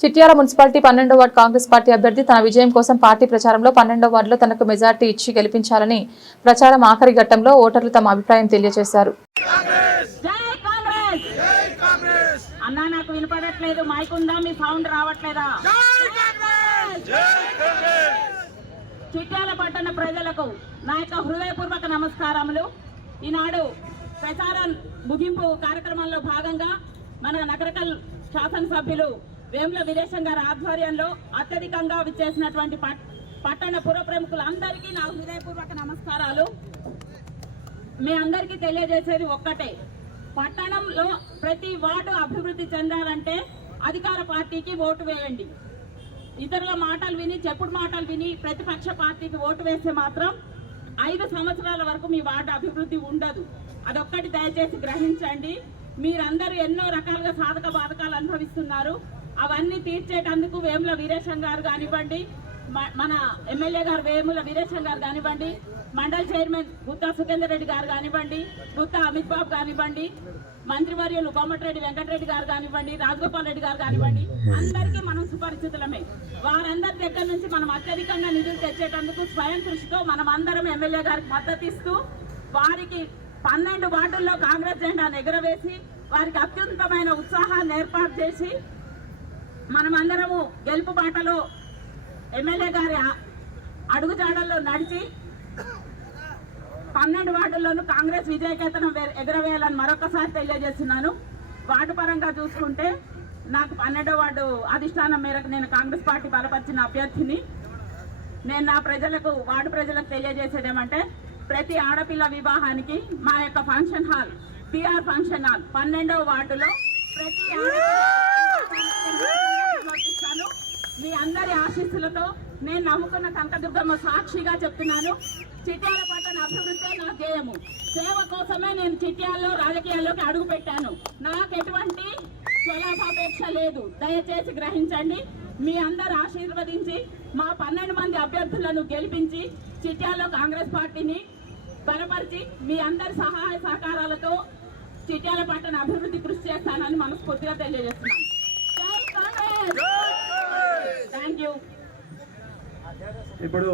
Chityal municipality 12వ ward Congress party అభ్యర్థి తన విజయం కోసం పార్టీ ప్రచారంలో 12వ వార్డులో తనకు మెజార్టీ ఇచ్చి గెలిపించాలని ప్రచారం ఆఖరి ఘట్టంలో ఓటర్లు తమ అభిప్రాయం తెలియజేశారు. అన్నా నాకు వినపడట్లేదు, మైక్ ఉందా, మీ సౌండ్ రావట్లేదా? చిట్యాల పట్టణ ప్రజలకు నా యొక్క హృదయపూర్వక నమస్కారములు. ఈనాడు ప్రచారం ముగింపు కార్యక్రమంలో భాగంగా మన నగరకల్ శాసనసభ్యులు వేముల వీరేశం గారి ఆధ్వర్యంలో అత్యధికంగా విచ్చేసినటువంటి పట్టణ పుర ప్రముఖులందరికీ నా హృదయపూర్వక నమస్కారాలు. మీ అందరికీ తెలియజేసేది ఒక్కటే, పట్టణంలో ప్రతి వార్డు అభివృద్ధి చెందాలంటే అధికార పార్టీకి ఓటు వేయండి. ఇతరుల మాటలు విని, చెప్పుడు మాటలు విని ప్రతిపక్ష పార్టీకి ఓటు వేస్తే మాత్రం 5 సంవత్సరాల వరకు మీ వార్డు అభివృద్ధి ఉండదు. అదొక్కటి దయచేసి గ్రహించండి. మీరందరూ ఎన్నో రకాలుగా సాధక బాధకాలు అనుభవిస్తున్నారు. అవన్నీ తీర్చేటందుకు వేముల వీరేశం గారు కానివ్వండి, మన ఎమ్మెల్యే గారు వేముల వీరేశం గారు కానివ్వండి, మండల్ చైర్మన్ గుత్తా సుఖేందర్ రెడ్డి గారు కానివ్వండి, గుత్తా అమిత్ బాబు కానివ్వండి, మంత్రివర్యులు కోమటిరెడ్డి వెంకటరెడ్డి గారు కానివ్వండి, రాజగోపాల్ రెడ్డి గారు కానివ్వండి, అందరికీ మనం సుపరిచితులమే. వారందరి దగ్గర నుంచి మనం అత్యధికంగా నిధులు తెచ్చేటందుకు స్వయం కృషితో మనం అందరం ఎమ్మెల్యే గారికి మద్దతు ఇస్తూ వారికి 12 వార్డుల్లో కాంగ్రెస్ జెండాను ఎగురవేసి వారికి అత్యున్నతమైన ఉత్సాహాన్ని ఏర్పాటు చేసి మనమందరము గెలుపు బాటలో ఎమ్మెల్యే గారి అడుగుజాడల్లో నడిచి 12 వార్డుల్లోనూ కాంగ్రెస్ విజయకేతనం ఎగురవేయాలని మరొకసారి తెలియజేస్తున్నాను. వార్డు పరంగా చూసుకుంటే నాకు 12వ వార్డు అధిష్టానం మేరకు నేను కాంగ్రెస్ పార్టీ బలపరిచిన అభ్యర్థిని. నేను నా ప్రజలకు, వార్డు ప్రజలకు తెలియజేసేది ఏమంటే, ప్రతి ఆడపిల్ల వివాహానికి మా యొక్క function hall, PR function hall 12వ వార్డులో ప్రతి మీ అందరి ఆశీస్సులతో నేను నమ్ముకున్న కనకదుర్గమ్మ సాక్షిగా చెప్తున్నాను, చిట్యాల పట్టణ అభివృద్ధి నా ధ్యేయము. సేవ కోసమే నేను చిట్యాల్లో రాజకీయాల్లోకి అడుగు పెట్టాను. నాకు ఎటువంటి స్వలాభాపేక్ష లేదు. దయచేసి గ్రహించండి. మీ అందరు ఆశీర్వదించి మా 12 మంది అభ్యర్థులను గెలిపించి చిట్యాల్లో కాంగ్రెస్ పార్టీని బలపరిచి మీ అందరి సహాయ సహకారాలతో చిట్యాల పట్టణ అభివృద్ధి కృషి చేస్తానని మనస్ఫూర్తిగా తెలియజేస్తున్నాను. Thank you. ఇప్పుడు